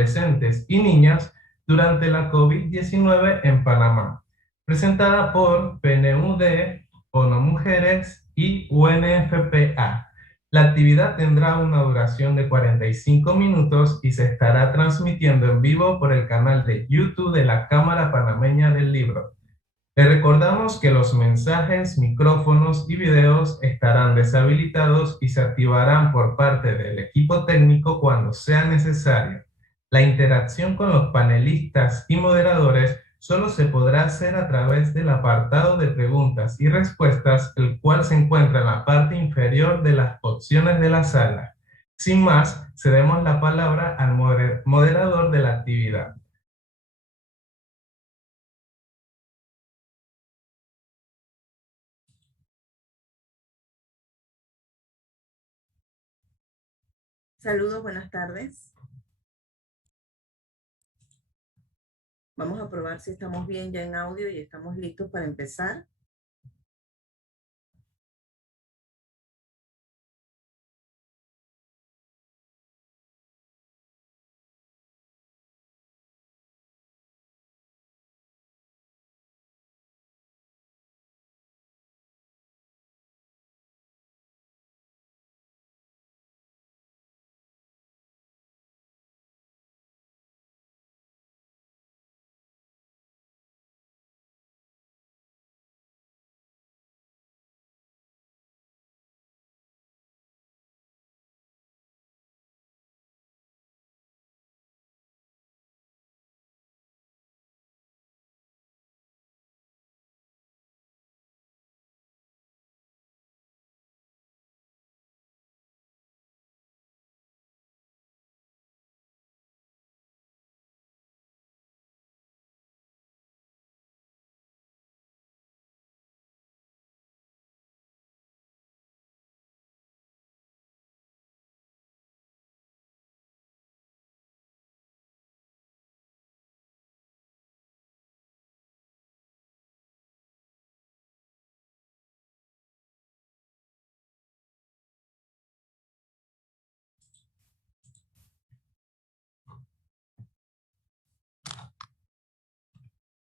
adolescentes y niñas durante la COVID-19 en Panamá, presentada por PNUD, ONU Mujeres y UNFPA. La actividad tendrá una duración de 45 minutos y se estará transmitiendo en vivo por el canal de YouTube de la Cámara Panameña del Libro. Le recordamos que los mensajes, micrófonos y videos estarán deshabilitados y se activarán por parte del equipo técnico cuando sea necesario. La interacción con los panelistas y moderadores solo se podrá hacer a través del apartado de preguntas y respuestas, el cual se encuentra en la parte inferior de las opciones de la sala. Sin más, cedemos la palabra al moderador de la actividad. Saludos, buenas tardes. Vamos a probar si estamos bien ya en audio y estamos listos para empezar.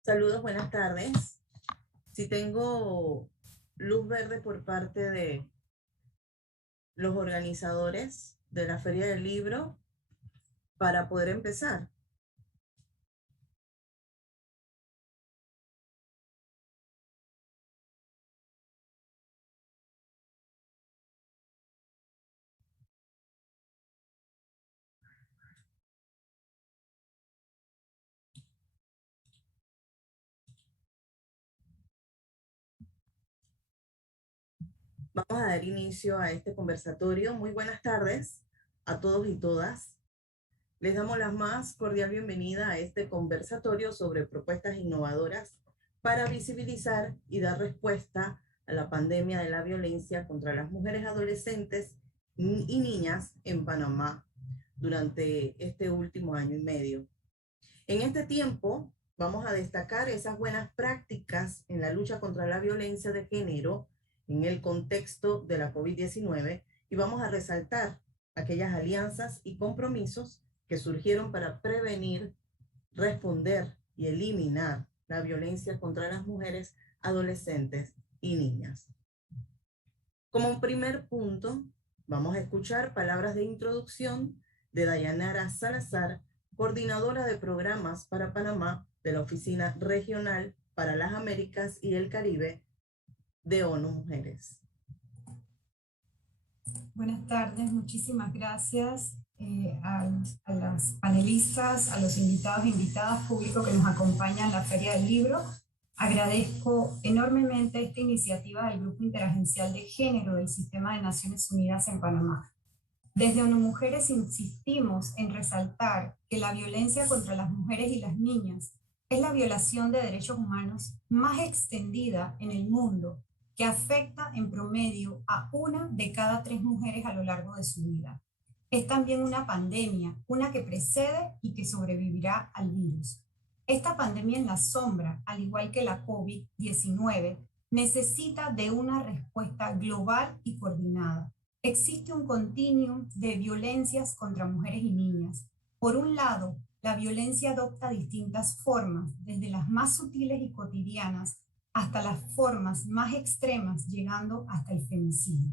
Saludos, buenas tardes. Si tengo luz verde por parte de los organizadores de la Feria del Libro para poder empezar. Vamos a dar inicio a este conversatorio. Muy buenas tardes a todos y todas. Les damos la más cordial bienvenida a este conversatorio sobre propuestas innovadoras para visibilizar y dar respuesta a la pandemia de la violencia contra las mujeres adolescentes y niñas en Panamá durante este último año y medio. En este tiempo vamos a destacar esas buenas prácticas en la lucha contra la violencia de género en el contexto de la COVID-19 y vamos a resaltar aquellas alianzas y compromisos que surgieron para prevenir, responder y eliminar la violencia contra las mujeres, adolescentes y niñas. Como un primer punto, vamos a escuchar palabras de introducción de Dayanara Salazar, coordinadora de programas para Panamá de la Oficina Regional para las Américas y el Caribe de ONU Mujeres. Buenas tardes, muchísimas gracias a las panelistas, a los invitados e invitadas, público que nos acompaña en la Feria del Libro. Agradezco enormemente esta iniciativa del Grupo Interagencial de Género del Sistema de Naciones Unidas en Panamá. Desde ONU Mujeres insistimos en resaltar que la violencia contra las mujeres y las niñas es la violación de derechos humanos más extendida en el mundo, que afecta en promedio a 1 de cada 3 mujeres a lo largo de su vida. Es también una pandemia, una que precede y que sobrevivirá al virus. Esta pandemia en la sombra, al igual que la COVID-19, necesita de una respuesta global y coordinada. Existe un continuum de violencias contra mujeres y niñas, Por un lado, la violencia adopta distintas formas, desde las más sutiles y cotidianas hasta las formas más extremas, llegando hasta el femicidio.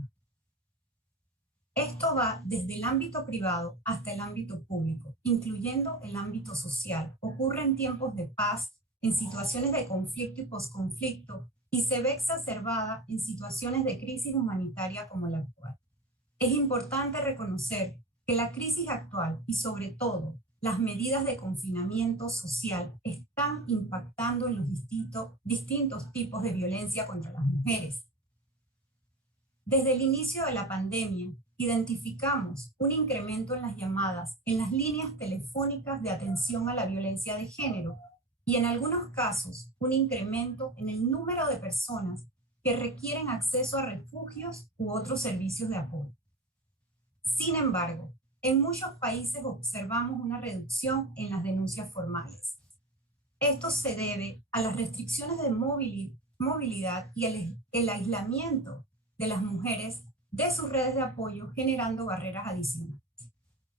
Esto va desde el ámbito privado hasta el ámbito público, incluyendo el ámbito social. Ocurre en tiempos de paz, en situaciones de conflicto y posconflicto, y se ve exacerbada en situaciones de crisis humanitaria como la actual. Es importante reconocer que la crisis actual y sobre todo las medidas de confinamiento social están impactando en los distintos tipos de violencia contra las mujeres. Desde el inicio de la pandemia, identificamos un incremento en las llamadas en las líneas telefónicas de atención a la violencia de género y en algunos casos un incremento en el número de personas que requieren acceso a refugios u otros servicios de apoyo. Sin embargo, en muchos países observamos una reducción en las denuncias formales. Esto se debe a las restricciones de movilidad y el aislamiento de las mujeres de sus redes de apoyo, generando barreras adicionales.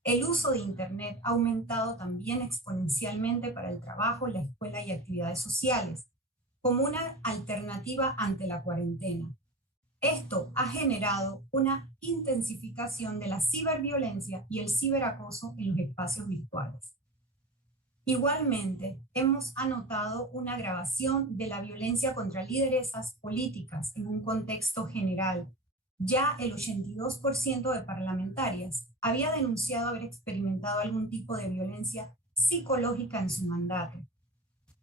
El uso de Internet ha aumentado también exponencialmente para el trabajo, la escuela y actividades sociales, como una alternativa ante la cuarentena. Esto ha generado una intensificación de la ciberviolencia y el ciberacoso en los espacios virtuales. Igualmente, hemos anotado una agravación de la violencia contra lideresas políticas en un contexto general. Ya el 82% de parlamentarias había denunciado haber experimentado algún tipo de violencia psicológica en su mandato,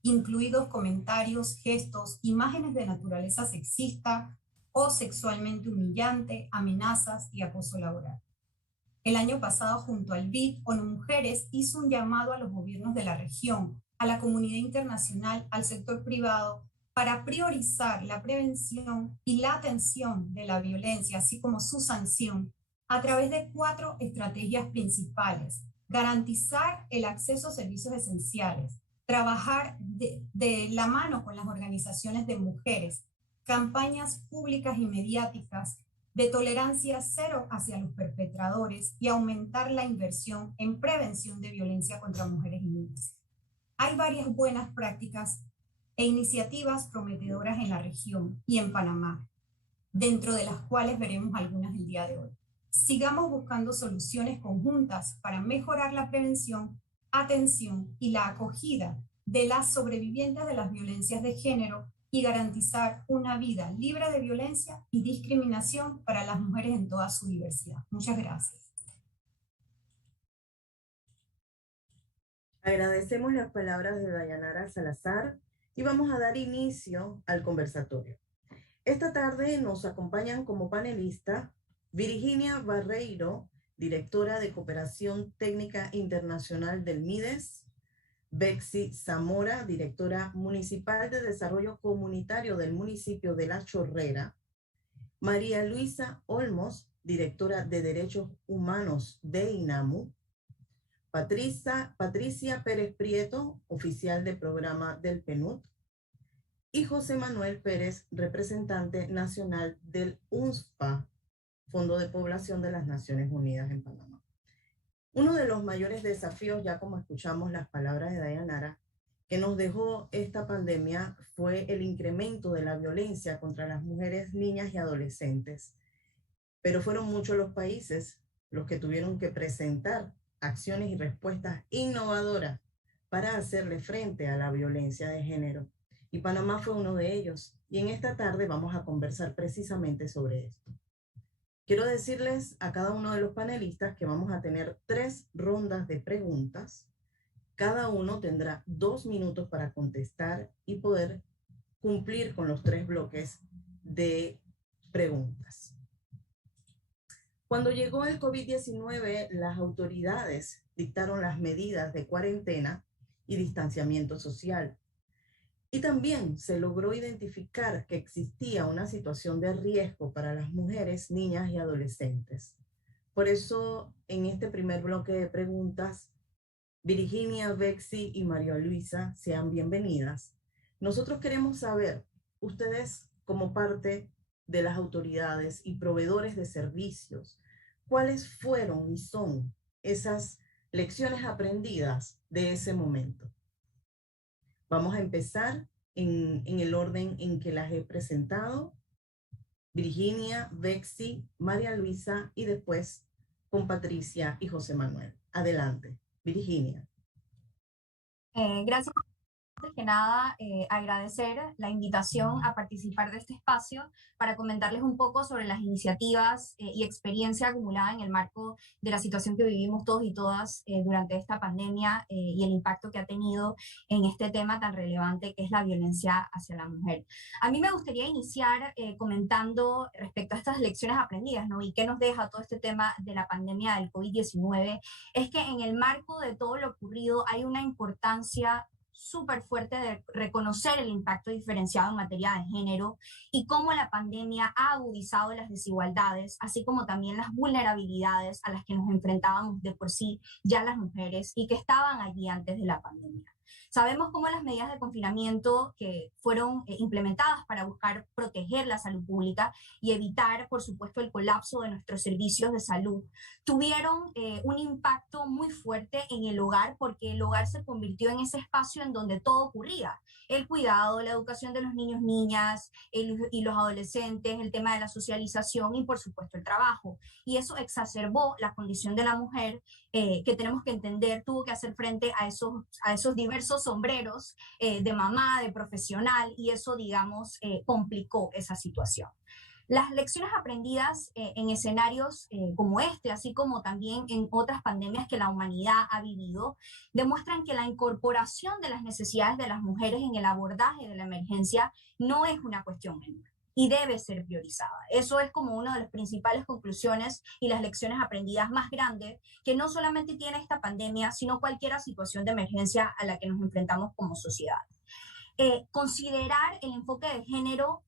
incluidos comentarios, gestos, imágenes de naturaleza sexista o sexualmente humillante, amenazas y acoso laboral. El año pasado, junto al BID, ONU Mujeres hizo un llamado a los gobiernos de la región, a la comunidad internacional, al sector privado, para priorizar la prevención y la atención de la violencia, así como su sanción, a través de 4 estrategias principales: garantizar el acceso a servicios esenciales, trabajar de la mano con las organizaciones de mujeres, campañas públicas y mediáticas de tolerancia cero hacia los perpetradores y aumentar la inversión en prevención de violencia contra mujeres y niñas. Hay varias buenas prácticas e iniciativas prometedoras en la región y en Panamá, dentro de las cuales veremos algunas el día de hoy. Sigamos buscando soluciones conjuntas para mejorar la prevención, atención y la acogida de las sobrevivientes de las violencias de género y garantizar una vida libre de violencia y discriminación para las mujeres en toda su diversidad. Muchas gracias. Agradecemos las palabras de Dayanara Salazar y vamos a dar inicio al conversatorio. Esta tarde nos acompañan como panelista Virginia Barreiro, directora de Cooperación Técnica Internacional del MIDES; Bexy Zamora, directora municipal de Desarrollo Comunitario del municipio de La Chorrera; María Luisa Olmos, directora de Derechos Humanos de INAMU; Patricia Pérez Prieto, oficial de programa del PNUD; y José Manuel Pérez, representante nacional del UNSPA, Fondo de Población de las Naciones Unidas en Panamá. Uno de los mayores desafíos, ya como escuchamos las palabras de Dayanara, que nos dejó esta pandemia fue el incremento de la violencia contra las mujeres, niñas y adolescentes. Pero fueron muchos los países los que tuvieron que presentar acciones y respuestas innovadoras para hacerle frente a la violencia de género. Y Panamá fue uno de ellos. Y en esta tarde vamos a conversar precisamente sobre esto. Quiero decirles a cada uno de los panelistas que vamos a tener 3 rondas de preguntas. Cada uno tendrá 2 minutos para contestar y poder cumplir con los 3 bloques de preguntas. Cuando llegó el COVID-19, las autoridades dictaron las medidas de cuarentena y distanciamiento social. Y también se logró identificar que existía una situación de riesgo para las mujeres, niñas y adolescentes. Por eso, en este primer bloque de preguntas, Virginia, Bexy y María Luisa, sean bienvenidas. Nosotros queremos saber, ustedes como parte de las autoridades y proveedores de servicios, ¿cuáles fueron y son esas lecciones aprendidas de ese momento. Vamos a empezar en el orden en que las he presentado. Virginia, Bexy, María Luisa y después con Patricia y José Manuel. Adelante, Virginia. Gracias. Antes que nada, agradecer la invitación a participar de este espacio para comentarles un poco sobre las iniciativas y experiencia acumulada en el marco de la situación que vivimos todos y todas durante esta pandemia y el impacto que ha tenido en este tema tan relevante que es la violencia hacia la mujer. A mí me gustaría iniciar comentando respecto a estas lecciones aprendidas, ¿no? Y qué nos deja todo este tema de la pandemia del COVID-19, es que en el marco de todo lo ocurrido hay una importancia súper fuerte de reconocer el impacto diferenciado en materia de género y cómo la pandemia ha agudizado las desigualdades, así como también las vulnerabilidades a las que nos enfrentábamos de por sí ya las mujeres y que estaban allí antes de la pandemia. Sabemos cómo las medidas de confinamiento que fueron implementadas para buscar proteger la salud pública y evitar, por supuesto, el colapso de nuestros servicios de salud, tuvieron un impacto muy fuerte en el hogar porque el hogar se convirtió en ese espacio en donde todo ocurría. El cuidado, la educación de los niños, niñas y los adolescentes, el tema de la socialización y, por supuesto, el trabajo. Y eso exacerbó la condición de la mujer que tenemos que entender, tuvo que hacer frente a esos diversos sombreros de mamá, de profesional, y eso, digamos, complicó esa situación. Las lecciones aprendidas en escenarios como este, así como también en otras pandemias que la humanidad ha vivido, demuestran que la incorporación de las necesidades de las mujeres en el abordaje de la emergencia no es una cuestión menor y debe ser priorizada. Eso es como una de las principales conclusiones y las lecciones aprendidas más grandes que no solamente tiene esta pandemia, sino cualquier situación de emergencia a la que nos enfrentamos como sociedad. Considerar el enfoque de género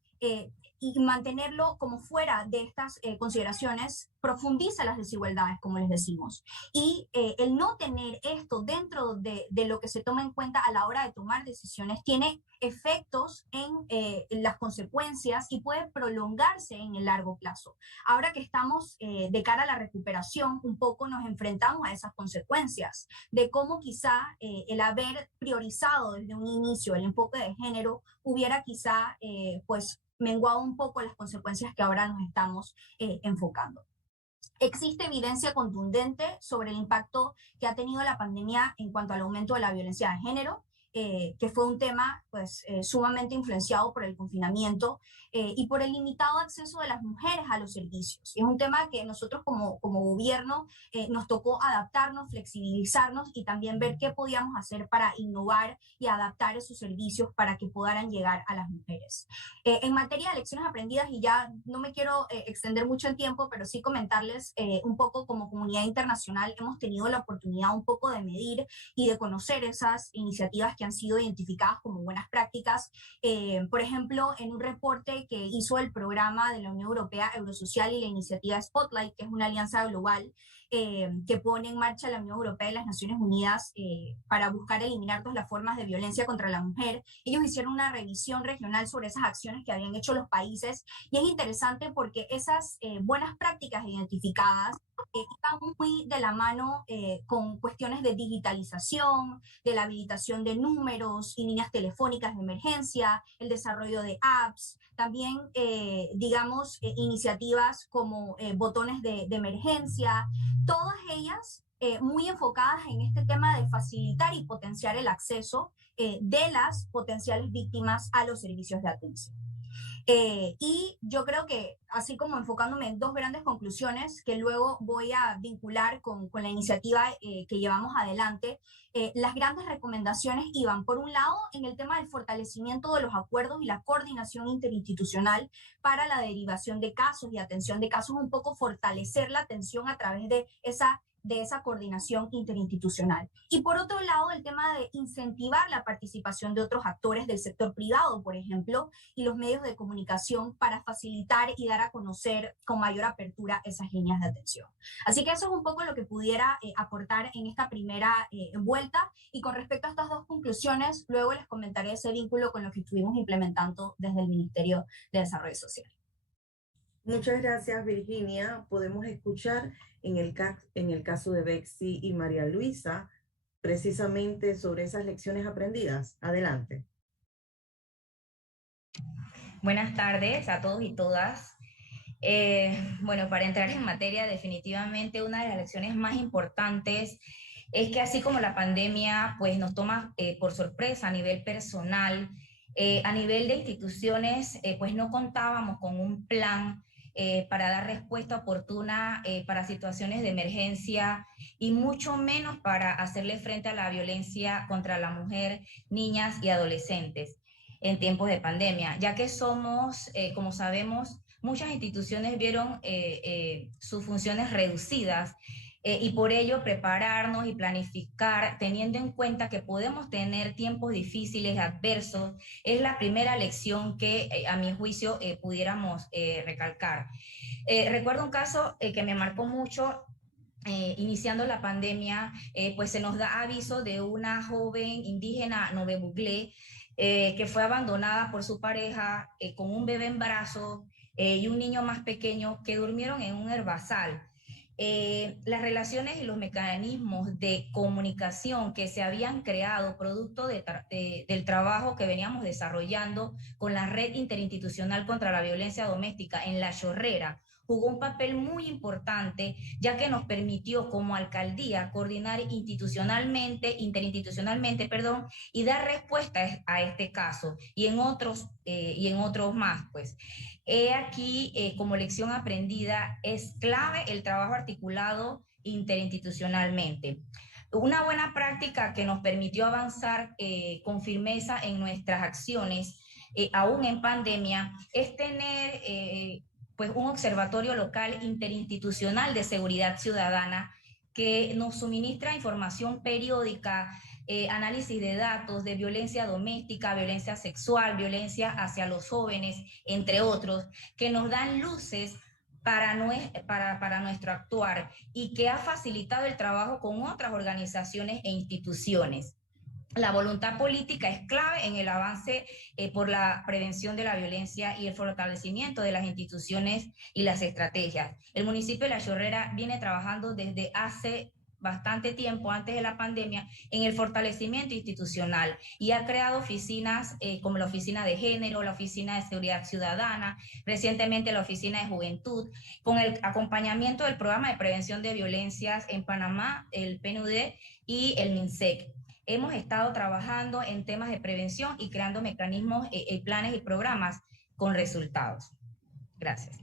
y mantenerlo como fuera de estas consideraciones profundiza las desigualdades, como les decimos. Y el no tener esto dentro de lo que se toma en cuenta a la hora de tomar decisiones tiene efectos en las consecuencias y puede prolongarse en el largo plazo. Ahora que estamos de cara a la recuperación, un poco nos enfrentamos a esas consecuencias de cómo quizá el haber priorizado desde un inicio el enfoque de género hubiera quizá pues menguado un poco las consecuencias que ahora nos estamos enfocando. Existe evidencia contundente sobre el impacto que ha tenido la pandemia en cuanto al aumento de la violencia de género, que fue un tema pues, sumamente influenciado por el confinamiento y por el limitado acceso de las mujeres a los servicios. Y es un tema que nosotros como gobierno nos tocó adaptarnos, flexibilizarnos y también ver qué podíamos hacer para innovar y adaptar esos servicios para que puedan llegar a las mujeres. En materia de lecciones aprendidas, y ya no me quiero extender mucho en tiempo, pero sí comentarles un poco como comunidad internacional, hemos tenido la oportunidad un poco de medir y de conocer esas iniciativas que han sido identificadas como buenas prácticas. Por ejemplo, en un reporte que hizo el programa de la Unión Europea Eurosocial y la iniciativa Spotlight, que es una alianza global que pone en marcha la Unión Europea y las Naciones Unidas para buscar eliminar todas las formas de violencia contra la mujer. Ellos hicieron una revisión regional sobre esas acciones que habían hecho los países y es interesante porque esas buenas prácticas identificadas están muy de la mano con cuestiones de digitalización, de la habilitación de números y líneas telefónicas de emergencia, el desarrollo de apps, también, digamos, iniciativas como botones de emergencia, todas ellas muy enfocadas en este tema de facilitar y potenciar el acceso de las potenciales víctimas a los servicios de atención. Y yo creo que, así como enfocándome en dos grandes conclusiones que luego voy a vincular con la iniciativa que llevamos adelante, las grandes recomendaciones iban, por un lado, en el tema del fortalecimiento de los acuerdos y la coordinación interinstitucional para la derivación de casos y atención de casos, un poco fortalecer la atención a través de esa coordinación interinstitucional. Y por otro lado, el tema de incentivar la participación de otros actores del sector privado, por ejemplo, y los medios de comunicación para facilitar y dar a conocer con mayor apertura esas líneas de atención. Así que eso es un poco lo que pudiera aportar en esta primera vuelta. Y con respecto a estas dos conclusiones, luego les comentaré ese vínculo con lo que estuvimos implementando desde el Ministerio de Desarrollo Social. Muchas gracias, Virginia. Podemos escuchar en el caso de Bexy y María Luisa precisamente sobre esas lecciones aprendidas. Adelante. Buenas tardes a todos y todas. Bueno, para entrar en materia, definitivamente una de las lecciones más importantes es que así como la pandemia pues, nos toma por sorpresa a nivel personal, a nivel de instituciones, pues no contábamos con un plan para dar respuesta oportuna para situaciones de emergencia y mucho menos para hacerle frente a la violencia contra la mujer, niñas y adolescentes en tiempos de pandemia, ya que somos, como sabemos, muchas instituciones vieron sus funciones reducidas y por ello prepararnos y planificar teniendo en cuenta que podemos tener tiempos difíciles, adversos, es la primera lección que a mi juicio pudiéramos recalcar. Recuerdo un caso que me marcó mucho. Iniciando la pandemia, pues se nos da aviso de una joven indígena Nove Buglé que fue abandonada por su pareja con un bebé en brazos y un niño más pequeño que durmieron en un herbazal. Las relaciones y los mecanismos de comunicación que se habían creado producto del trabajo que veníamos desarrollando con la Red Interinstitucional contra la Violencia Doméstica en La Chorrera jugó un papel muy importante, ya que nos permitió como alcaldía coordinar interinstitucionalmente, y dar respuesta a este caso y en otros más, pues. He aquí, como lección aprendida, es clave el trabajo articulado interinstitucionalmente. Una buena práctica que nos permitió avanzar con firmeza en nuestras acciones, aún en pandemia, es tener pues un observatorio local interinstitucional de seguridad ciudadana que nos suministra información periódica, análisis de datos de violencia doméstica, violencia sexual, violencia hacia los jóvenes, entre otros, que nos dan luces para nuestro actuar y que ha facilitado el trabajo con otras organizaciones e instituciones. La voluntad política es clave en el avance por la prevención de la violencia y el fortalecimiento de las instituciones y las estrategias. El municipio de La Chorrera viene trabajando desde hace bastante tiempo, antes de la pandemia, en el fortalecimiento institucional y ha creado oficinas como la Oficina de Género, la Oficina de Seguridad Ciudadana, recientemente la Oficina de Juventud, con el acompañamiento del Programa de Prevención de Violencias en Panamá, el PNUD y el MINSEC. Hemos estado trabajando en temas de prevención y creando mecanismos, planes y programas con resultados. Gracias.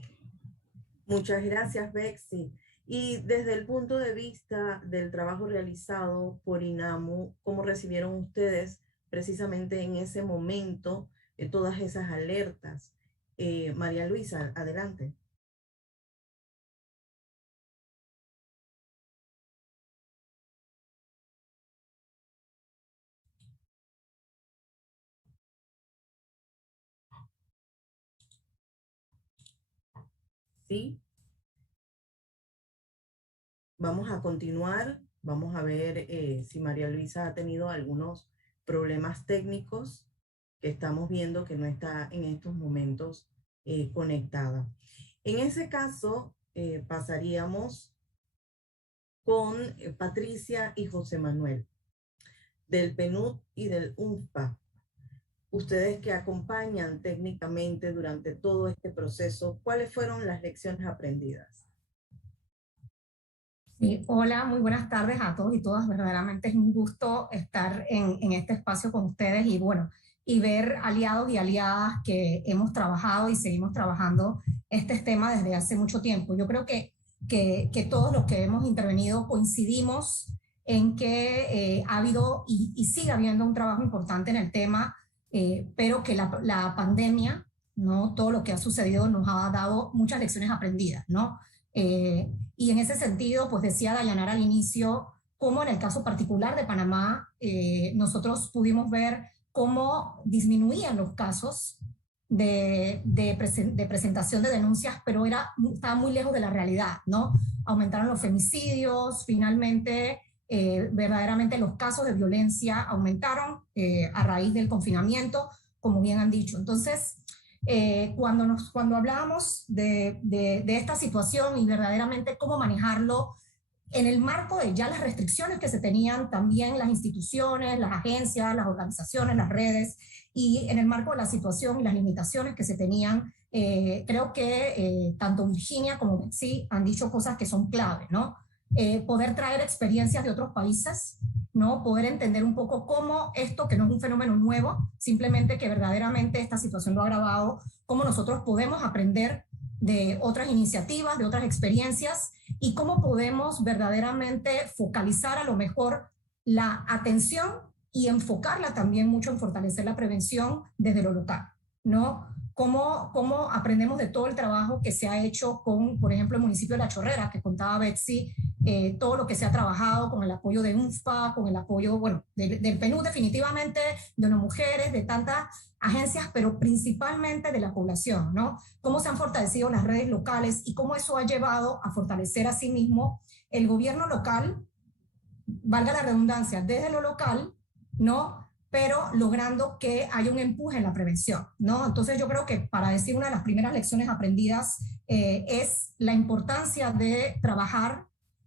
Muchas gracias, Bexy. Y desde el punto de vista del trabajo realizado por INAMU, ¿cómo recibieron ustedes precisamente en ese momento todas esas alertas? María Luisa, adelante. Sí. Vamos a continuar. Vamos a ver si María Luisa ha tenido algunos problemas técnicos que estamos viendo que no está en estos momentos conectada. En ese caso, pasaríamos con Patricia y José Manuel, del PNUD y del UNFPA. Ustedes que acompañan técnicamente durante todo este proceso, ¿cuáles fueron las lecciones aprendidas? Sí, hola, muy buenas tardes a todos y todas. Verdaderamente es un gusto estar en este espacio con ustedes y bueno, y ver aliados y aliadas que hemos trabajado y seguimos trabajando este tema desde hace mucho tiempo. Yo creo que todos los que hemos intervenido coincidimos en que ha habido y sigue habiendo un trabajo importante en el tema, pero que la pandemia, ¿no? Todo lo que ha sucedido nos ha dado muchas lecciones aprendidas, ¿no? Y en ese sentido, pues decía Dayanara al inicio, cómo en el caso particular de Panamá, nosotros pudimos ver cómo disminuían los casos de presentación de denuncias, pero estaba muy lejos de la realidad, ¿no? Aumentaron los femicidios, finalmente, verdaderamente los casos de violencia aumentaron a raíz del confinamiento, como bien han dicho. Entonces, Cuando hablábamos de esta situación y verdaderamente cómo manejarlo en el marco de ya las restricciones que se tenían también las instituciones, las agencias, las organizaciones, las redes, y en el marco de la situación y las limitaciones que se tenían, creo que tanto Virginia como Betsy han dicho cosas que son clave, ¿no? Poder traer experiencias de otros países, ¿no? Poder entender un poco cómo esto, que no es un fenómeno nuevo, simplemente que verdaderamente esta situación lo ha agravado, cómo nosotros podemos aprender de otras iniciativas, de otras experiencias, y cómo podemos verdaderamente focalizar a lo mejor la atención y enfocarla también mucho en fortalecer la prevención desde lo local, ¿no? Cómo aprendemos de todo el trabajo que se ha hecho con, por ejemplo, el municipio de La Chorrera, que contaba Betsy, todo lo que se ha trabajado con el apoyo de UNFPA, con el apoyo, bueno, del PNUD definitivamente, de ONU Mujeres, de tantas agencias, pero principalmente de la población, ¿no? Cómo se han fortalecido las redes locales y cómo eso ha llevado a fortalecer a sí mismo el gobierno local, valga la redundancia, desde lo local, ¿no? Pero logrando que haya un empuje en la prevención, ¿no? Entonces yo creo que, para decir una de las primeras lecciones aprendidas, es la importancia de trabajar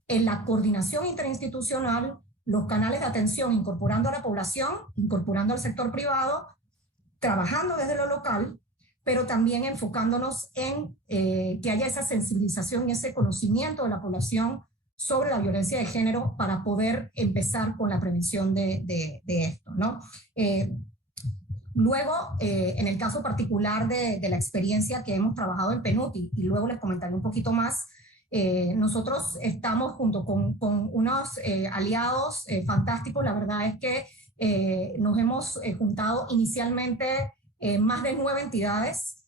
en la coordinación interinstitucional, los canales de atención, incorporando a la población, incorporando al sector privado, trabajando desde lo local, pero también enfocándonos en que haya esa sensibilización y ese conocimiento de la población sobre la violencia de género para poder empezar con la prevención de esto, ¿no? Luego, en el caso particular de la experiencia que hemos trabajado en PNUD, y luego les comentaré un poquito más, nosotros estamos junto con unos aliados fantásticos. La verdad es que nos hemos juntado inicialmente más de 9 entidades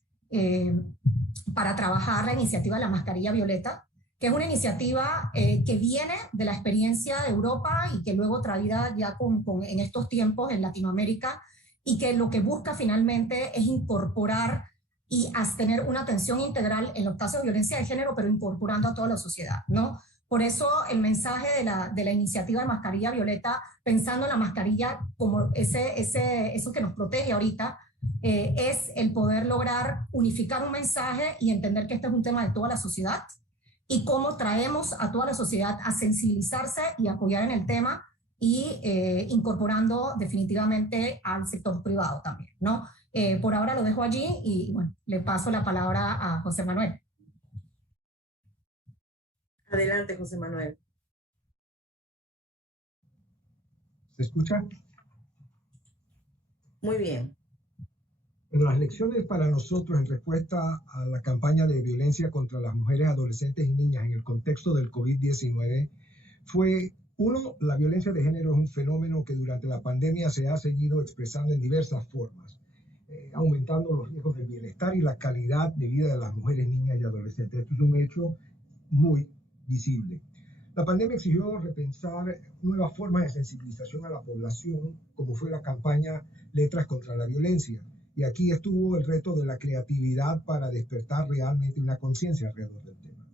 para trabajar la iniciativa de la mascarilla violeta, que es una iniciativa que viene de la experiencia de Europa y que luego traída ya en estos tiempos en Latinoamérica, y que lo que busca finalmente es incorporar y tener una atención integral en los casos de violencia de género, pero incorporando a toda la sociedad, ¿no? Por eso el mensaje de la iniciativa de mascarilla violeta, pensando en la mascarilla como eso que nos protege ahorita, es el poder lograr unificar un mensaje y entender que este es un tema de toda la sociedad, y cómo traemos a toda la sociedad a sensibilizarse y apoyar en el tema, y incorporando definitivamente al sector privado también, ¿no? Por ahora lo dejo allí y bueno, le paso la palabra a José Manuel. Adelante, José Manuel. ¿Se escucha? Muy bien. Las lecciones para nosotros en respuesta a la campaña de violencia contra las mujeres, adolescentes y niñas en el contexto del COVID-19 fue: uno, la violencia de género es un fenómeno que durante la pandemia se ha seguido expresando en diversas formas, aumentando los riesgos del bienestar y la calidad de vida de las mujeres, niñas y adolescentes. Esto es un hecho muy visible. La pandemia exigió repensar nuevas formas de sensibilización a la población, como fue la campaña Letras contra la Violencia. Y aquí estuvo el reto de la creatividad para despertar realmente una conciencia alrededor del tema.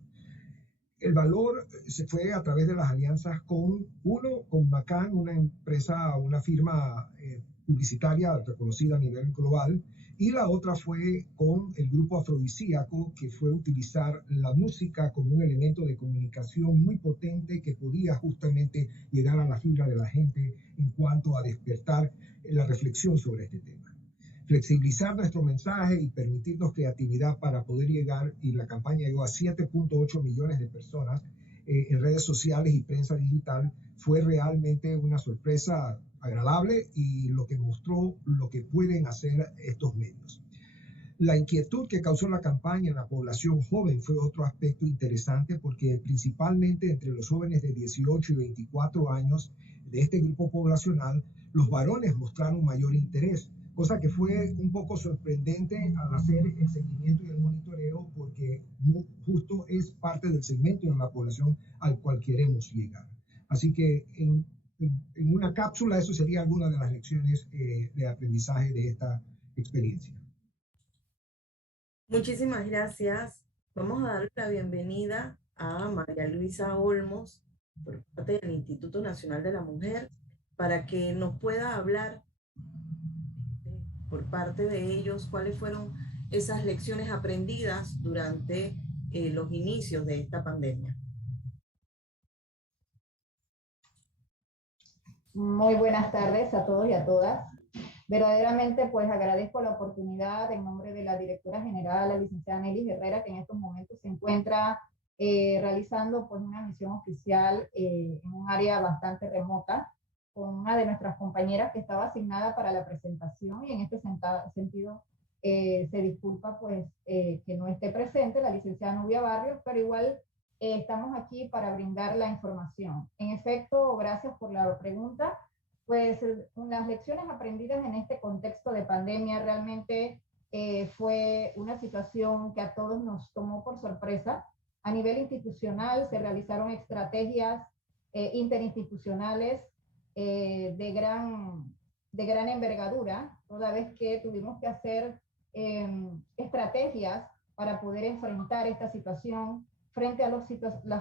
El valor se fue a través de las alianzas con McCann, una empresa, una firma publicitaria reconocida a nivel global, y la otra fue con el grupo Afrodisíaco, que fue utilizar la música como un elemento de comunicación muy potente que podía justamente llegar a la fibra de la gente en cuanto a despertar la reflexión sobre este tema. Flexibilizar nuestro mensaje y permitirnos creatividad para poder llegar, y la campaña llegó a 7.8 millones de personas en redes sociales y prensa digital, fue realmente una sorpresa agradable y lo que mostró lo que pueden hacer estos medios. La inquietud que causó la campaña en la población joven fue otro aspecto interesante, porque principalmente entre los jóvenes de 18 y 24 años de este grupo poblacional, los varones mostraron mayor interés, cosa que fue un poco sorprendente al hacer el seguimiento y el monitoreo, porque justo es parte del segmento de la población al cual queremos llegar. Así que en una cápsula, eso sería alguna de las lecciones de aprendizaje de esta experiencia. Muchísimas gracias. Vamos a dar la bienvenida a María Luisa Olmos, por parte del Instituto Nacional de la Mujer, para que nos pueda hablar por parte de ellos cuáles fueron esas lecciones aprendidas durante los inicios de esta pandemia. Muy buenas tardes a todos y a todas. Verdaderamente, pues agradezco la oportunidad en nombre de la directora general, la licenciada Nelly Herrera, que en estos momentos se encuentra realizando pues una misión oficial en un área bastante remota, con una de nuestras compañeras que estaba asignada para la presentación, y en este sentido se disculpa pues que no esté presente la licenciada Nubia Barrios, pero igual estamos aquí para brindar la información. En efecto, gracias por la pregunta. Pues las lecciones aprendidas en este contexto de pandemia realmente fue una situación que a todos nos tomó por sorpresa. A nivel institucional se realizaron estrategias interinstitucionales de gran envergadura, toda vez que tuvimos que hacer estrategias para poder enfrentar esta situación frente a los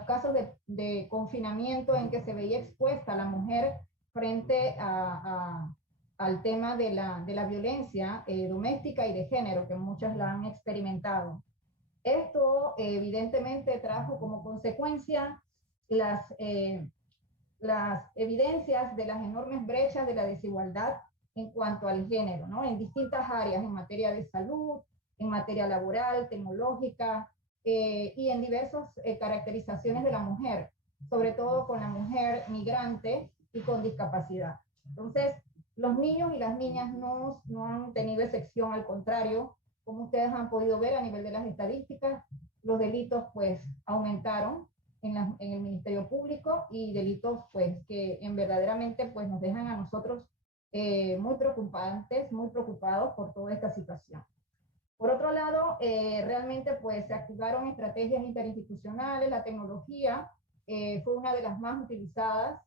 casos de confinamiento en que se veía expuesta la mujer frente al tema de la violencia doméstica y de género, que muchas la han experimentado. Esto evidentemente trajo como consecuencia las evidencias de las enormes brechas de la desigualdad en cuanto al género, ¿no? En distintas áreas, en materia de salud, en materia laboral, tecnológica, y en diversas caracterizaciones de la mujer, sobre todo con la mujer migrante y con discapacidad. Entonces, los niños y las niñas no han tenido excepción, al contrario, como ustedes han podido ver a nivel de las estadísticas, los delitos pues aumentaron en el Ministerio Público, y delitos pues que verdaderamente pues nos dejan a nosotros muy preocupantes, muy preocupados por toda esta situación. Por otro lado, realmente pues se activaron estrategias interinstitucionales, la tecnología fue una de las más utilizadas,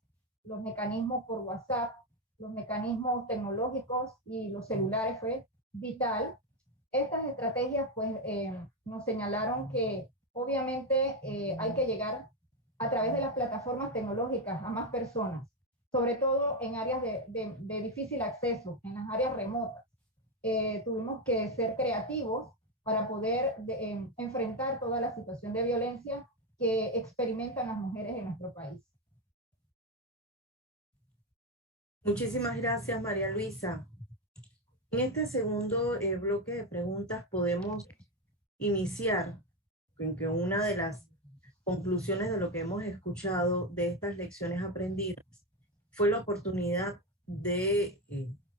los mecanismos por WhatsApp, los mecanismos tecnológicos y los celulares fue vital. Estas estrategias pues nos señalaron que obviamente hay que llegar a través de las plataformas tecnológicas a más personas, sobre todo en áreas de difícil acceso, en las áreas remotas. Tuvimos que ser creativos para poder enfrentar toda la situación de violencia que experimentan las mujeres en nuestro país. Muchísimas gracias, María Luisa. En este segundo bloque de preguntas podemos iniciar con que una de las conclusiones de lo que hemos escuchado de estas lecciones aprendidas fue la oportunidad de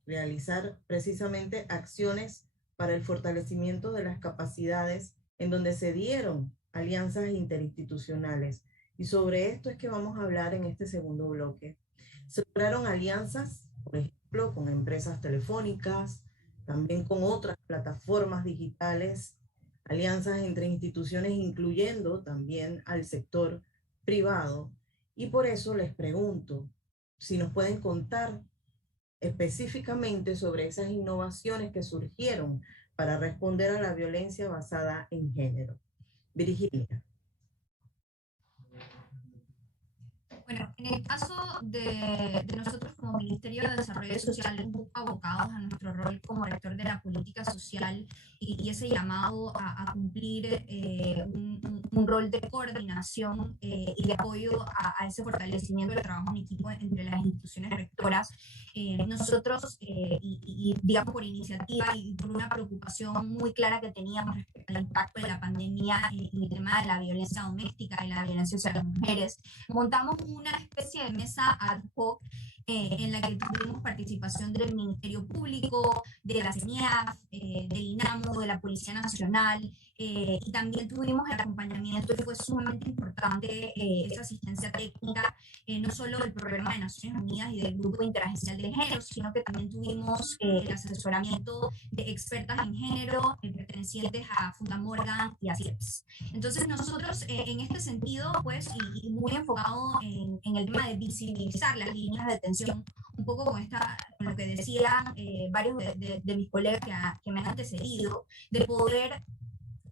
realizar precisamente acciones para el fortalecimiento de las capacidades, en donde se dieron alianzas interinstitucionales. Y sobre esto es que vamos a hablar en este segundo bloque. Se lograron alianzas, por ejemplo, con empresas telefónicas, también con otras plataformas digitales, alianzas entre instituciones incluyendo también al sector privado. Y por eso les pregunto si nos pueden contar específicamente sobre esas innovaciones que surgieron para responder a la violencia basada en género. Virginia. Bueno, en el caso de nosotros como Ministerio de Desarrollo Social, un poco abocados a nuestro rol como rector de la política social y ese llamado a cumplir un rol de coordinación y de apoyo a ese fortalecimiento del trabajo en equipo entre las instituciones rectoras, nosotros, y digamos por iniciativa y por una preocupación muy clara que teníamos respecto al impacto de la pandemia en el tema de la violencia doméstica y la violencia hacia las mujeres, montamos una especie de mesa ad hoc en la que tuvimos participación del Ministerio Público, de la CENIAF, del INAMO, de la Policía Nacional, y también tuvimos el acompañamiento, y fue sumamente importante esa asistencia técnica, no solo del Programa de Naciones Unidas y del Grupo Interagencial de Género, sino que también tuvimos el asesoramiento de expertas en género pertenecientes a Fundamorgan y a CIEPS. Entonces nosotros en este sentido, pues, y muy enfocado en el tema de visibilizar las líneas de atención, un poco con lo que decían varios de mis colegas que me han antecedido, de poder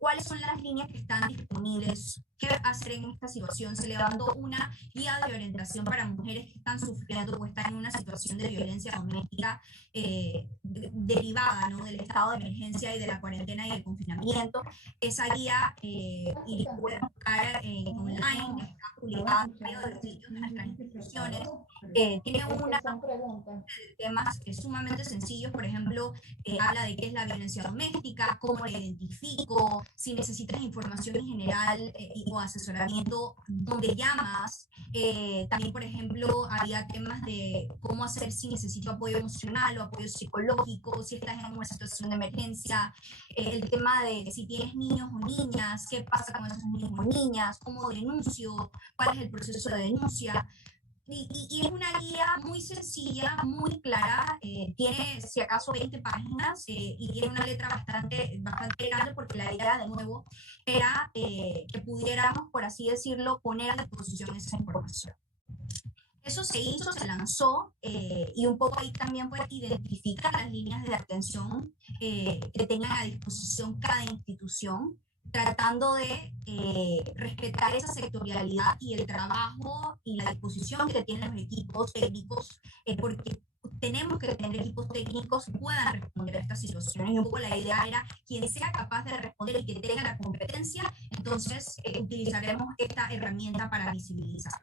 cuáles son las líneas que están disponibles, qué hacer en esta situación. Se le dando una guía de orientación para mujeres que están sufriendo o están en una situación de violencia doméstica derivada, ¿no?, del estado de emergencia y de la cuarentena y el confinamiento. Esa guía, y pueden buscar online, está publicada en varios de los sitios de nuestras instituciones. Tiene una temas sumamente sencillos, por ejemplo, habla de qué es la violencia doméstica, cómo la identifico, si necesitas información en general o asesoramiento, dónde llamas. También, por ejemplo, había temas de cómo hacer si necesito apoyo emocional o apoyo psicológico, si estás en una situación de emergencia, el tema de si tienes niños o niñas, qué pasa con esos niños o niñas, cómo denuncio, cuál es el proceso de denuncia. Y es una guía muy sencilla, muy clara, tiene si acaso 20 páginas y tiene una letra bastante grande, porque la idea, de nuevo, era que pudiéramos, por así decirlo, poner a disposición esa información. Eso se hizo, se lanzó, y un poco ahí también pues identificar las líneas de atención que tengan a disposición cada institución, tratando de respetar esa sectorialidad y el trabajo y la disposición que tienen los equipos técnicos, porque tenemos que tener equipos técnicos que puedan responder a estas situaciones. Y un poco la idea era quien sea capaz de responder y que tenga la competencia, entonces utilizaremos esta herramienta para visibilizar.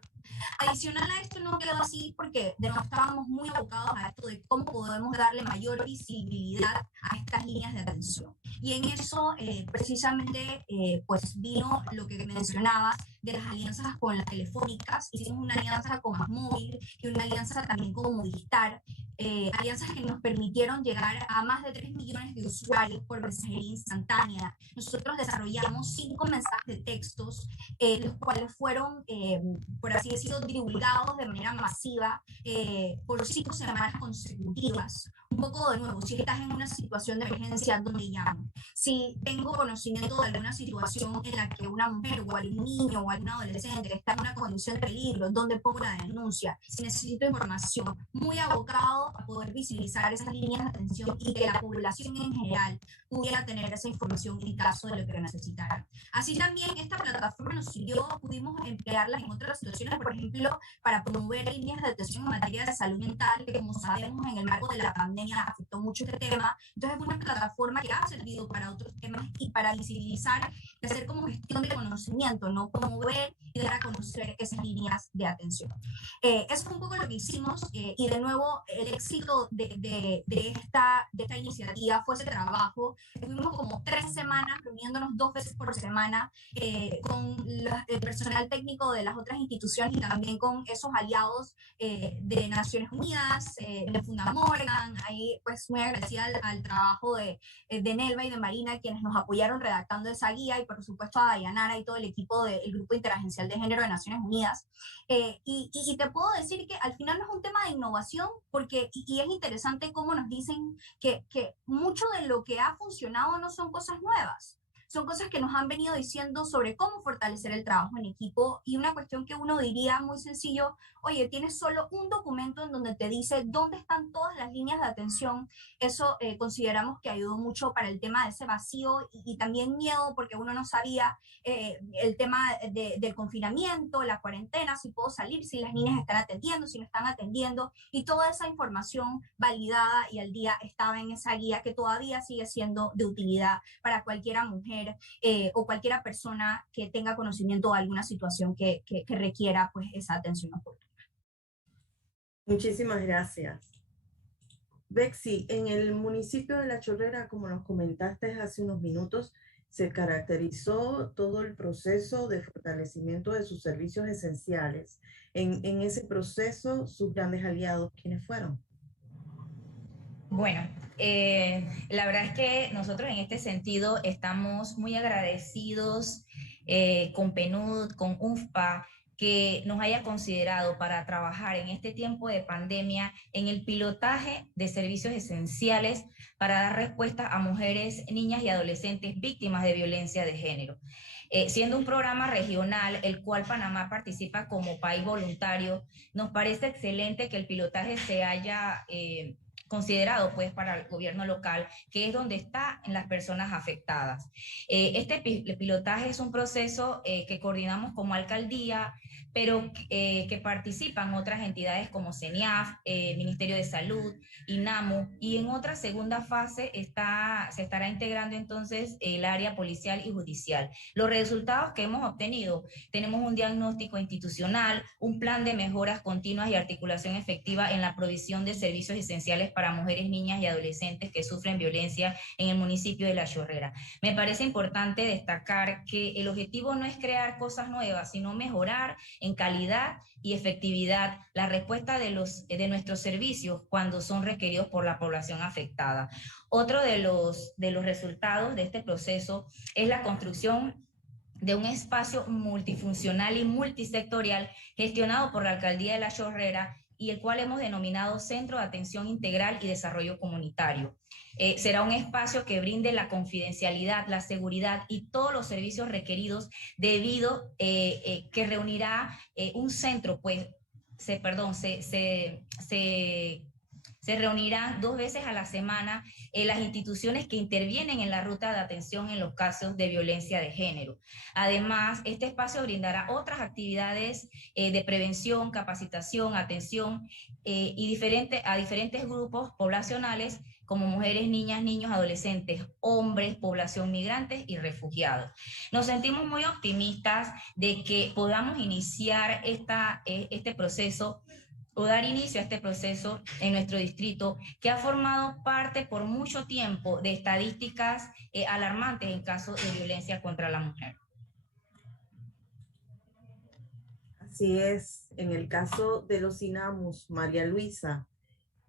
Adicional a esto no quedó así porque de nuevo estábamos muy abocados a esto de cómo podemos darle mayor visibilidad a estas líneas de atención. Y en eso precisamente pues vino lo que mencionaba de las alianzas con las telefónicas. Hicimos una alianza con Asmóvil y una alianza también con Movistar, alianzas que nos permitieron llegar a más de 3 millones de usuarios por mensajería instantánea. Nosotros desarrollamos 5 mensajes de textos, los cuales fueron, por así decirlo, divulgados de manera masiva por 5 semanas consecutivas. Un poco de nuevo, si estás en una situación de emergencia, ¿dónde llamo? Si tengo conocimiento de alguna situación en la que una mujer o algún niño o algún adolescente está en una condición de peligro, ¿dónde pongo la denuncia? Si necesito información, muy abocado a poder visibilizar esas líneas de atención y que la población en general pudiera tener esa información en caso de lo que necesitara. Así también esta plataforma nos sirvió, pudimos emplearlas en otras situaciones, por ejemplo, para promover líneas de atención en materia de salud mental, que como sabemos en el marco de la pandemia afectó mucho este tema. Entonces es una plataforma que ha servido para otros temas y para visibilizar y hacer como gestión de conocimiento, no promover y dar a conocer esas líneas de atención. Eso fue un poco lo que hicimos, y de nuevo el éxito de esta iniciativa fue ese trabajo. Estuvimos como 3 semanas reuniéndonos 2 veces por semana con el personal técnico de las otras instituciones y también con esos aliados de Naciones Unidas, de Fundamorgan. Ahí pues muy agradecida al trabajo de Nelva y de Marina, quienes nos apoyaron redactando esa guía, y por supuesto a Dayanara y todo el equipo del Grupo Interagencial de Género de Naciones Unidas. Y te puedo decir que al final no es un tema de innovación, porque, y es interesante cómo nos dicen que mucho de lo que ha funcionado no son cosas nuevas. Son cosas que nos han venido diciendo sobre cómo fortalecer el trabajo en equipo, y una cuestión que uno diría muy sencillo: oye, tienes solo un documento en donde te dice dónde están todas las líneas de atención. Eso consideramos que ayudó mucho para el tema de ese vacío y también miedo, porque uno no sabía el tema del confinamiento, la cuarentena, si puedo salir, si las líneas están atendiendo, si no están atendiendo, y toda esa información validada y al día estaba en esa guía, que todavía sigue siendo de utilidad para cualquiera mujer o cualquiera persona que tenga conocimiento de alguna situación que requiera pues esa atención oportuna. Muchísimas gracias. Bexy, en el municipio de La Chorrera, como nos comentaste hace unos minutos, se caracterizó todo el proceso de fortalecimiento de sus servicios esenciales. En ese proceso, sus grandes aliados, ¿quiénes fueron? Bueno, la verdad es que nosotros en este sentido estamos muy agradecidos con PNUD, con UNFPA, que nos haya considerado para trabajar en este tiempo de pandemia en el pilotaje de servicios esenciales para dar respuesta a mujeres, niñas y adolescentes víctimas de violencia de género. Siendo un programa regional, el cual Panamá participa como país voluntario, nos parece excelente que el pilotaje se haya considerado pues para el gobierno local, que es donde están las personas afectadas. Este pilotaje es un proceso que coordinamos como alcaldía, pero que participan otras entidades como CENIAF, Ministerio de Salud, INAMU, y en otra segunda fase se estará integrando entonces el área policial y judicial. Los resultados que hemos obtenido: tenemos un diagnóstico institucional, un plan de mejoras continuas y articulación efectiva en la provisión de servicios esenciales para mujeres, niñas y adolescentes que sufren violencia en el municipio de La Chorrera. Me parece importante destacar que el objetivo no es crear cosas nuevas, sino mejorar en calidad y efectividad la respuesta de nuestros servicios cuando son requeridos por la población afectada. Otro de los resultados de este proceso es la construcción de un espacio multifuncional y multisectorial gestionado por la Alcaldía de La Chorrera, y el cual hemos denominado Centro de Atención Integral y Desarrollo Comunitario. Será un espacio que brinde la confidencialidad, la seguridad y todos los servicios requeridos, debido que reunirá un centro, pues, se reunirán 2 veces a la semana las instituciones que intervienen en la ruta de atención en los casos de violencia de género. Además, este espacio brindará otras actividades de prevención, capacitación, atención a diferentes grupos poblacionales como mujeres, niñas, niños, adolescentes, hombres, población migrante y refugiados. Nos sentimos muy optimistas de que podamos iniciar este proceso, o dar inicio a este proceso en nuestro distrito, que ha formado parte por mucho tiempo de estadísticas alarmantes en casos de violencia contra la mujer. Así es, en el caso de los INAMUS, María Luisa,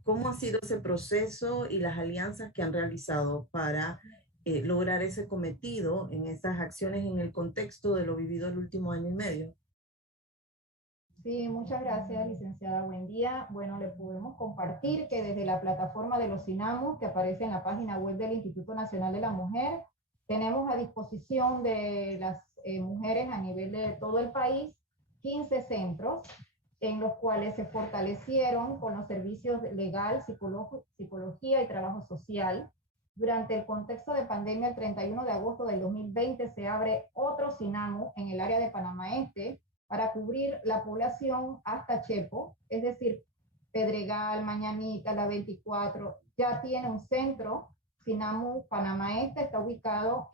¿cómo ha sido ese proceso y las alianzas que han realizado para lograr ese cometido en estas acciones en el contexto de lo vivido el último año y medio? Sí, muchas gracias, licenciada. Buen día. Bueno, le podemos compartir que desde la plataforma de los INAMUS, que aparece en la página web del Instituto Nacional de la Mujer, tenemos a disposición de las mujeres a nivel de todo el país 15 centros en los cuales se fortalecieron con los servicios legal, psicología y trabajo social. Durante el contexto de pandemia, el 31 de agosto del 2020 se abre otro SINAMU en el área de Panamá Este para cubrir la población hasta Chepo, es decir, Pedregal, Mañanita, La 24, ya tiene un centro. SINAMU Panamá Este está ubicado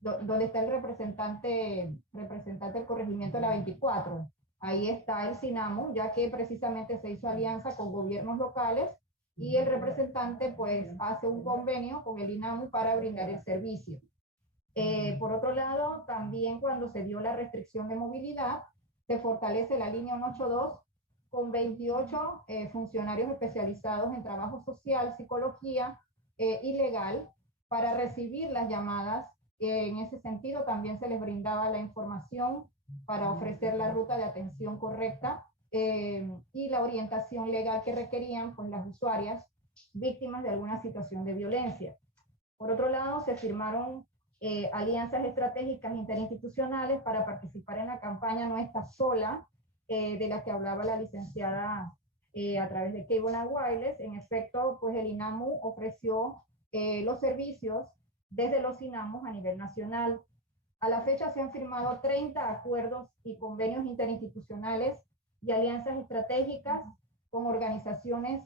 donde está el representante del corregimiento de La 24. Ahí está el SINAMU, ya que precisamente se hizo alianza con gobiernos locales y el representante pues hace un convenio con el INAMU para brindar el servicio. Por otro lado, también cuando se dio la restricción de movilidad, se fortalece la línea 182 con 28 funcionarios especializados en trabajo social, psicología y legal para recibir las llamadas. En ese sentido, también se les brindaba la información para ofrecer la ruta de atención correcta y la orientación legal que requerían con las usuarias víctimas de alguna situación de violencia. Por otro lado, se firmaron alianzas estratégicas interinstitucionales para participar en la campaña No Estás Sola, de la que hablaba la licenciada a través de Cable and Wireless. En efecto, pues el INAMU ofreció los servicios desde los INAMUs a nivel nacional. A la fecha se han firmado 30 acuerdos y convenios interinstitucionales y alianzas estratégicas con organizaciones,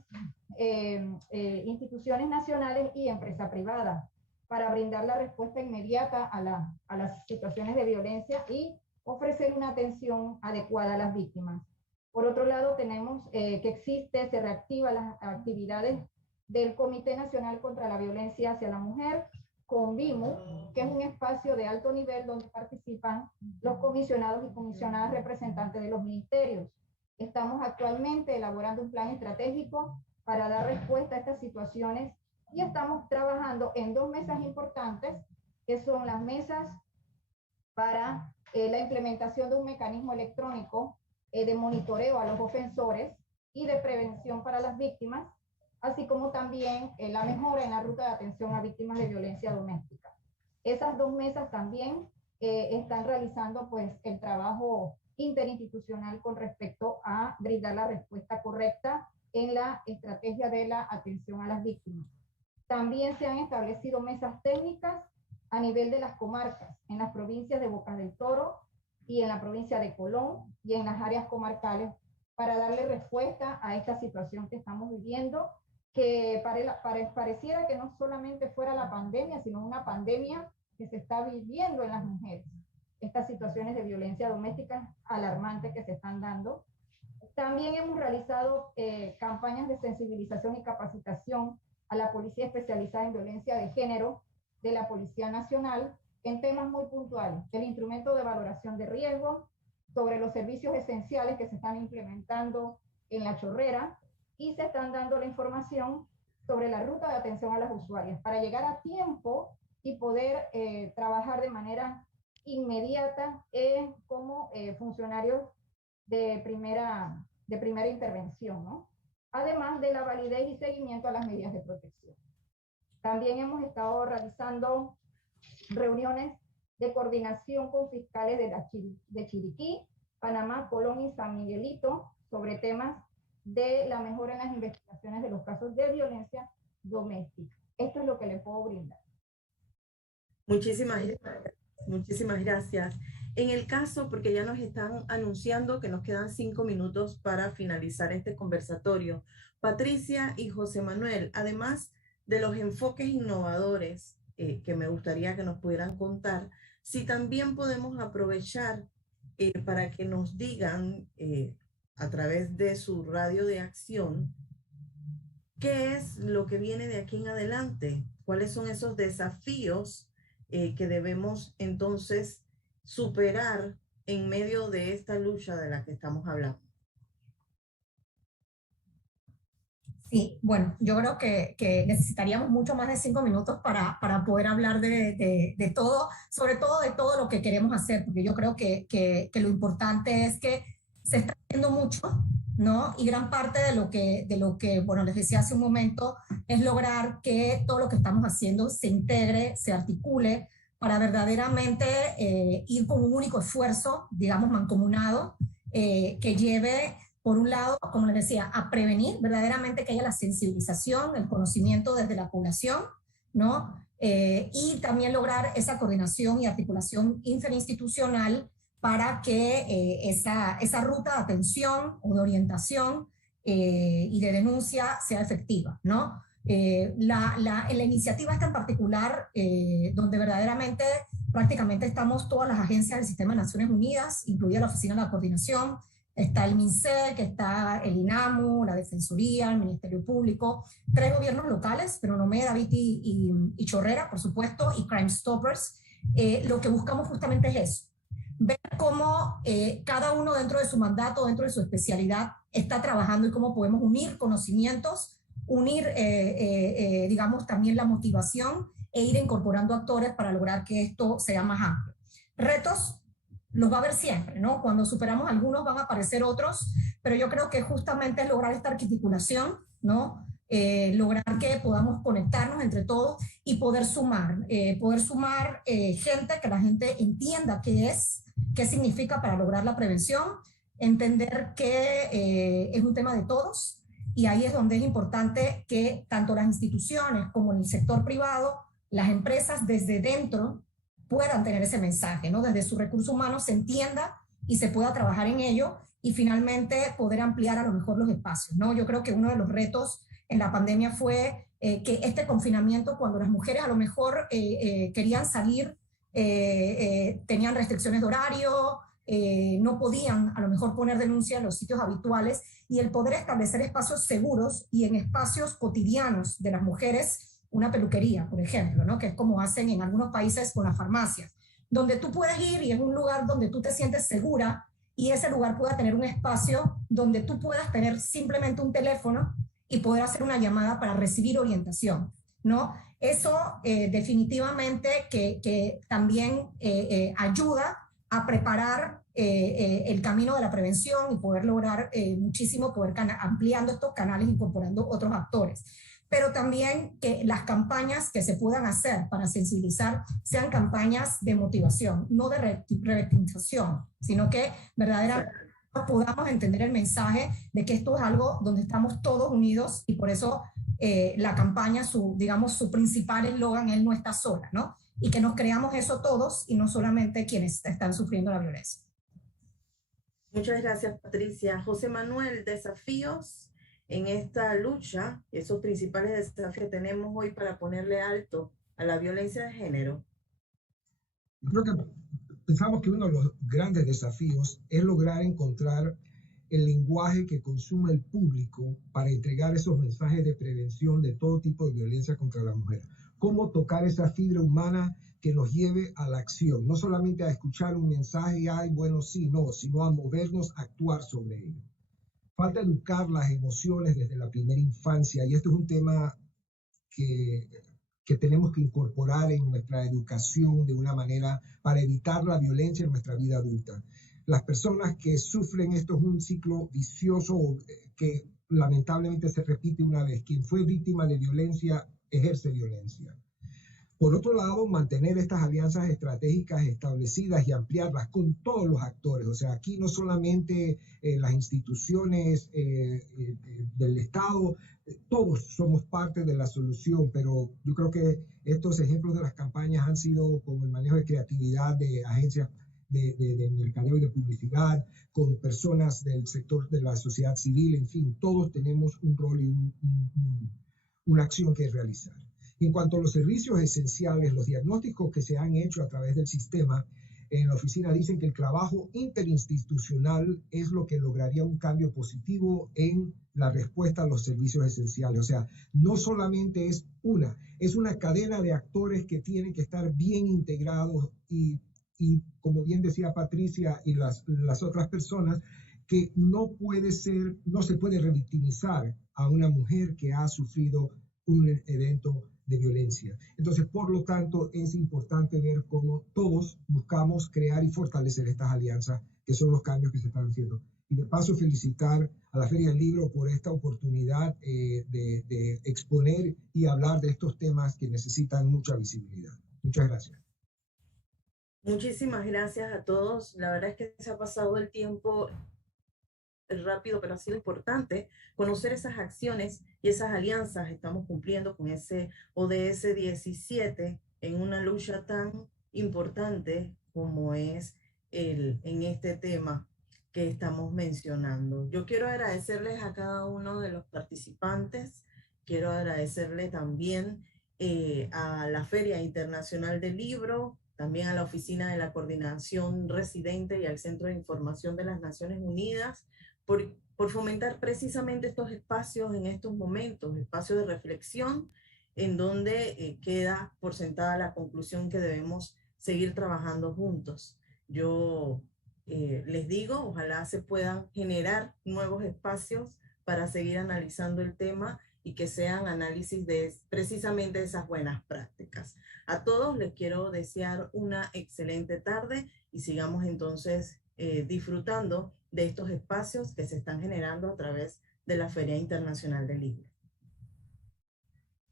instituciones nacionales y empresa privada, para brindar la respuesta inmediata a las situaciones de violencia y ofrecer una atención adecuada a las víctimas. Por otro lado, tenemos se reactiva las actividades del Comité Nacional contra la Violencia hacia la Mujer, CONVIMU, que es un espacio de alto nivel donde participan los comisionados y comisionadas representantes de los ministerios. Estamos actualmente elaborando un plan estratégico para dar respuesta a estas situaciones y estamos trabajando en 2 mesas importantes, que son las mesas para la implementación de un mecanismo electrónico de monitoreo a los ofensores y de prevención para las víctimas, así como también la mejora en la ruta de atención a víctimas de violencia doméstica. Esas 2 mesas también están realizando pues el trabajo interinstitucional con respecto a brindar la respuesta correcta en la estrategia de la atención a las víctimas. También se han establecido mesas técnicas a nivel de las comarcas, en las provincias de Bocas del Toro y en la provincia de Colón y en las áreas comarcales, para darle respuesta a esta situación que estamos viviendo, que pareciera que no solamente fuera la pandemia, sino una pandemia que se está viviendo en las mujeres. Estas situaciones de violencia doméstica alarmantes que se están dando. También hemos realizado campañas de sensibilización y capacitación a la Policía Especializada en Violencia de Género de la Policía Nacional en temas muy puntuales: el instrumento de valoración de riesgo, sobre los servicios esenciales que se están implementando en La Chorrera, y se están dando la información sobre la ruta de atención a las usuarias para llegar a tiempo y poder trabajar de manera inmediata como funcionarios de primera intervención, ¿no? Además de la validez y seguimiento a las medidas de protección. También hemos estado realizando reuniones de coordinación con fiscales de Chiriquí, Panamá, Colón y San Miguelito sobre temas de la mejora en las investigaciones de los casos de violencia doméstica. Esto es lo que le puedo brindar. Muchísimas gracias. En el caso, porque ya nos están anunciando que nos quedan 5 minutos para finalizar este conversatorio, Patricia y José Manuel, además de los enfoques innovadores que me gustaría que nos pudieran contar, si también podemos aprovechar para que nos digan a través de su radio de acción qué es lo que viene de aquí en adelante, cuáles son esos desafíos que debemos entonces superar en medio de esta lucha de la que estamos hablando. Sí, bueno, yo creo que necesitaríamos mucho más de 5 minutos para poder hablar de todo, sobre todo de todo lo que queremos hacer, porque yo creo que lo importante es que se está haciendo mucho, ¿no? Y gran parte de lo que, bueno, les decía hace un momento, es lograr que todo lo que estamos haciendo se integre, se articule, para verdaderamente ir con un único esfuerzo, digamos, mancomunado, que lleve, por un lado, como les decía, a prevenir verdaderamente, que haya la sensibilización, el conocimiento desde la población, ¿no? Y también lograr esa coordinación y articulación interinstitucional para que esa ruta de atención o de orientación y de denuncia sea efectiva, ¿no? La iniciativa esta en particular, donde verdaderamente prácticamente estamos todas las agencias del Sistema de Naciones Unidas, incluida la Oficina de la Coordinación, está el MINSEC, está el INAMU, la Defensoría, el Ministerio Público, 3 gobiernos locales, Penonomé, David y Chorrera, por supuesto, y Crime Stoppers. Lo que buscamos justamente es eso, ver cómo cada uno dentro de su mandato, dentro de su especialidad, está trabajando y cómo podemos unir conocimientos, unir, digamos, también la motivación e ir incorporando actores para lograr que esto sea más amplio. Retos los va a haber siempre, ¿no? Cuando superamos algunos van a aparecer otros, pero yo creo que justamente es lograr esta articulación, ¿no? Lograr que podamos conectarnos entre todos y poder sumar gente, que la gente entienda qué significa para lograr la prevención, entender que es un tema de todos. Y ahí es donde es importante que tanto las instituciones como el sector privado, las empresas desde dentro puedan tener ese mensaje, ¿no? Desde su recurso humano se entienda y se pueda trabajar en ello y finalmente poder ampliar a lo mejor los espacios, ¿no? Yo creo que uno de los retos en la pandemia fue que este confinamiento, cuando las mujeres a lo mejor querían salir, tenían restricciones de horario, no podían a lo mejor poner denuncia en los sitios habituales, y el poder establecer espacios seguros y en espacios cotidianos de las mujeres, una peluquería, por ejemplo, ¿no? Que es como hacen en algunos países con las farmacias, donde tú puedes ir y es un lugar donde tú te sientes segura, y ese lugar pueda tener un espacio donde tú puedas tener simplemente un teléfono y poder hacer una llamada para recibir orientación, ¿no? Eso definitivamente que también ayuda a preparar el camino de la prevención y poder lograr muchísimo, poder ampliando estos canales, incorporando otros actores. pero también que las campañas que se puedan hacer para sensibilizar sean campañas de motivación, no de revictimización, sino que verdaderamente podamos entender el mensaje de que esto es algo donde estamos todos unidos y por eso la campaña, digamos, su principal eslogan es no está sola, ¿no? Y que nos creamos eso todos y no solamente quienes están sufriendo la violencia. Muchas gracias, Patricia. José Manuel, desafíos en esta lucha, esos principales desafíos que tenemos hoy para ponerle alto a la violencia de género. Yo creo que pensamos que uno de los grandes desafíos es lograr encontrar el lenguaje que consume el público para entregar esos mensajes de prevención de todo tipo de violencia contra la mujer. Cómo tocar esa fibra humana que nos lleve a la acción, no solamente a escuchar un mensaje y, ay, bueno, sí, no, sino a movernos, a actuar sobre ello. Falta educar las emociones desde la primera infancia y esto es un tema que tenemos que incorporar en nuestra educación de una manera para evitar la violencia en nuestra vida adulta. Las personas que sufren esto es un ciclo vicioso que lamentablemente se repite una vez. Quien fue víctima de violencia ejerce violencia. Por otro lado, mantener estas alianzas estratégicas establecidas y ampliarlas con todos los actores. O sea, aquí no solamente las instituciones del Estado, todos somos parte de la solución, pero yo creo que estos ejemplos de las campañas han sido con el manejo de creatividad de agencias de mercadeo y de publicidad, con personas del sector de la sociedad civil, en fin, todos tenemos un rol y una acción que realizar. En cuanto a los servicios esenciales, los diagnósticos que se han hecho a través del sistema, en la oficina dicen que el trabajo interinstitucional es lo que lograría un cambio positivo en la respuesta a los servicios esenciales. O sea, no solamente es una cadena de actores que tienen que estar bien integrados y como bien decía Patricia y las otras personas, que no se puede revictimizar a una mujer que ha sufrido un evento de violencia. Entonces, por lo tanto, es importante ver cómo todos buscamos crear y fortalecer estas alianzas, que son los cambios que se están haciendo. Y de paso, felicitar a la Feria del Libro por esta oportunidad de exponer y hablar de estos temas que necesitan mucha visibilidad. Muchas gracias. Muchísimas gracias a todos. La verdad es que se ha pasado el tiempo rápido, pero ha sido importante conocer esas acciones y esas alianzas. Estamos cumpliendo con ese ODS 17 en una lucha tan importante como es en este tema que estamos mencionando. Yo quiero agradecerles a cada uno de los participantes. Quiero agradecerle también a la Feria Internacional del Libro, también a la Oficina de la Coordinación Residente y al Centro de Información de las Naciones Unidas, por fomentar precisamente estos espacios en estos momentos, espacios de reflexión, en donde queda por sentada la conclusión que debemos seguir trabajando juntos. Yo les digo, ojalá se puedan generar nuevos espacios para seguir analizando el tema y que sean análisis de precisamente esas buenas prácticas. A todos les quiero desear una excelente tarde y sigamos entonces disfrutando de estos espacios que se están generando a través de la Feria Internacional del Libro.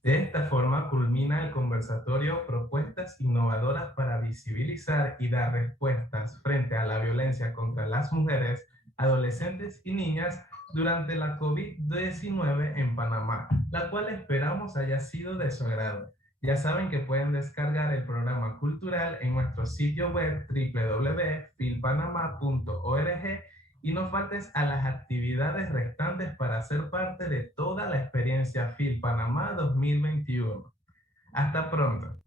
De esta forma culmina el conversatorio Propuestas Innovadoras para visibilizar y dar respuestas frente a la violencia contra las mujeres, adolescentes y niñas durante la COVID-19 en Panamá, la cual esperamos haya sido de su agrado. Ya saben que pueden descargar el programa cultural en nuestro sitio web www.filpanama.org y no faltes a las actividades restantes para ser parte de toda la experiencia FIL Panamá 2021. Hasta pronto.